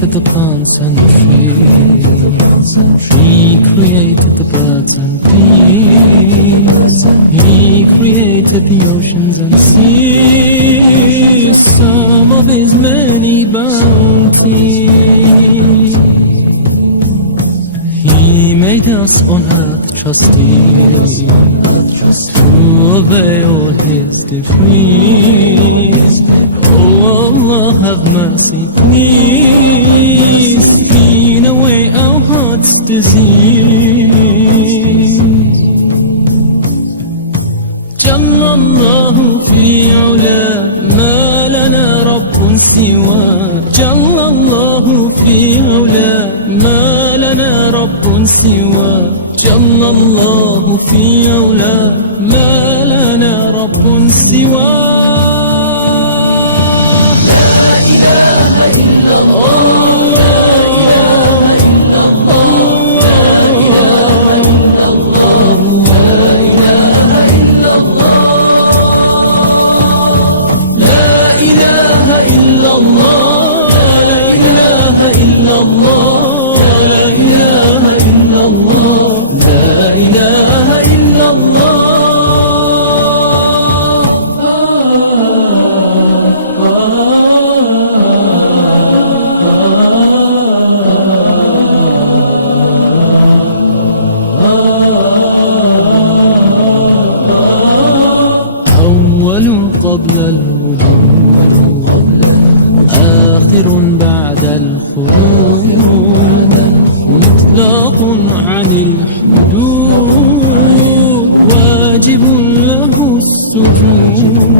created the plants and trees. He created the birds and bees. He created the oceans and seas, some of his many bounties. He made us on earth trustees to obey all his decrees. Oh Allah, have mercy, please. Clean away our heart's disease. جل الله في علاه ما لنا رب سواه. جل الله في علاه ما لنا رب سواه. جل الله في علاه ما لنا رب سواه. أول قبل الوجود، آخر بعد الخلود، مطلق عن الحدود، واجب له السجود.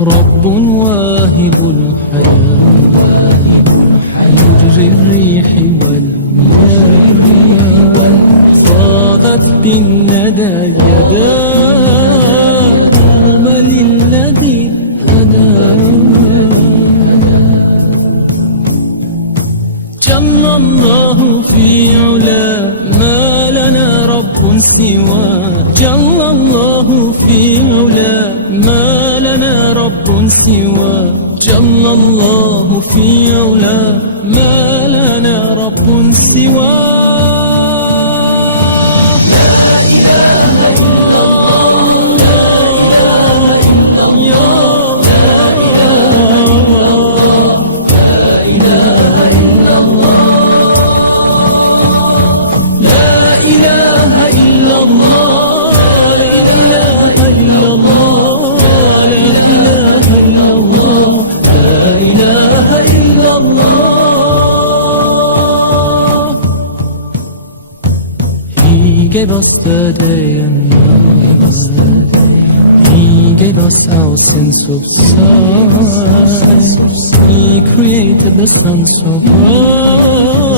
رب واهب الحياة، مجري الريح والمياه، صاغت بالندى يداه، من الذي هداه. جل الله في علاه ما لنا رب سواه. جل الله في علاه ما لنا رب سواه. جل الله في علاه ما لنا رب سواه. He gave us the day and night. He gave us our sense of sight. He created the sun so bright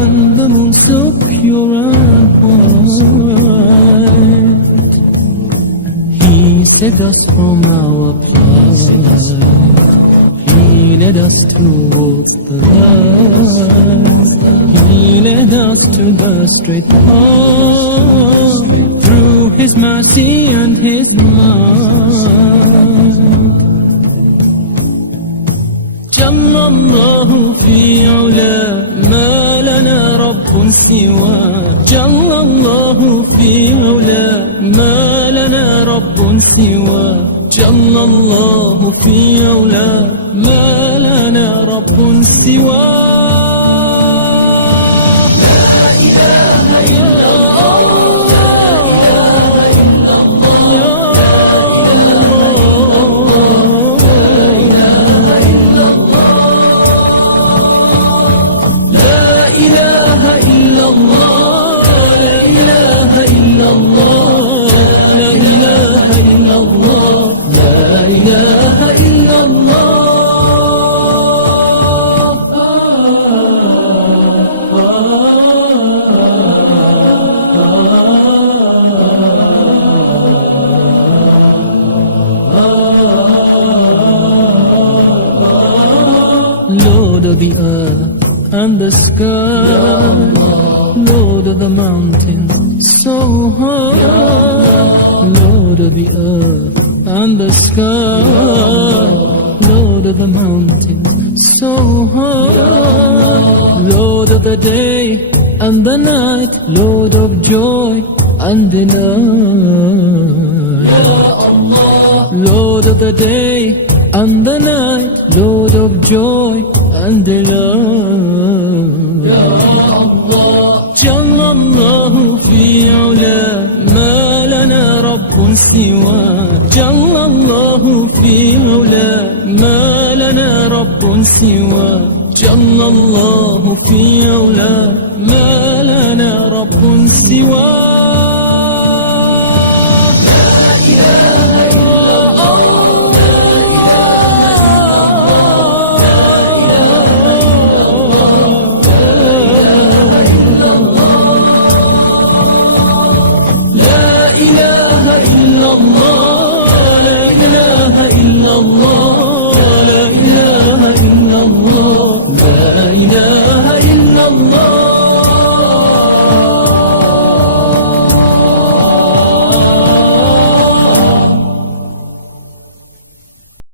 and the moon so pure and white. He saved us from our plight. He led us towards the light. He led us to the straight path through His mercy and His might. جل الله في علاه ما لنا رب سواه. جل الله في علاه ما لنا رب سواه. جل الله في علاه ما لنا رب سواه. Lord of the earth and the sky, Lord of the mountains so high, Lord of the earth and the sky, Lord of the mountains, so high. Lord of the day and the night, Lord of joy and delight. Lord of the day and the night, Lord of joy and delight. جل الله في علاه ما لنا رب سواه. جل الله في علاه ما لنا رب سواه. جل الله في علاه ما لنا رب سواه.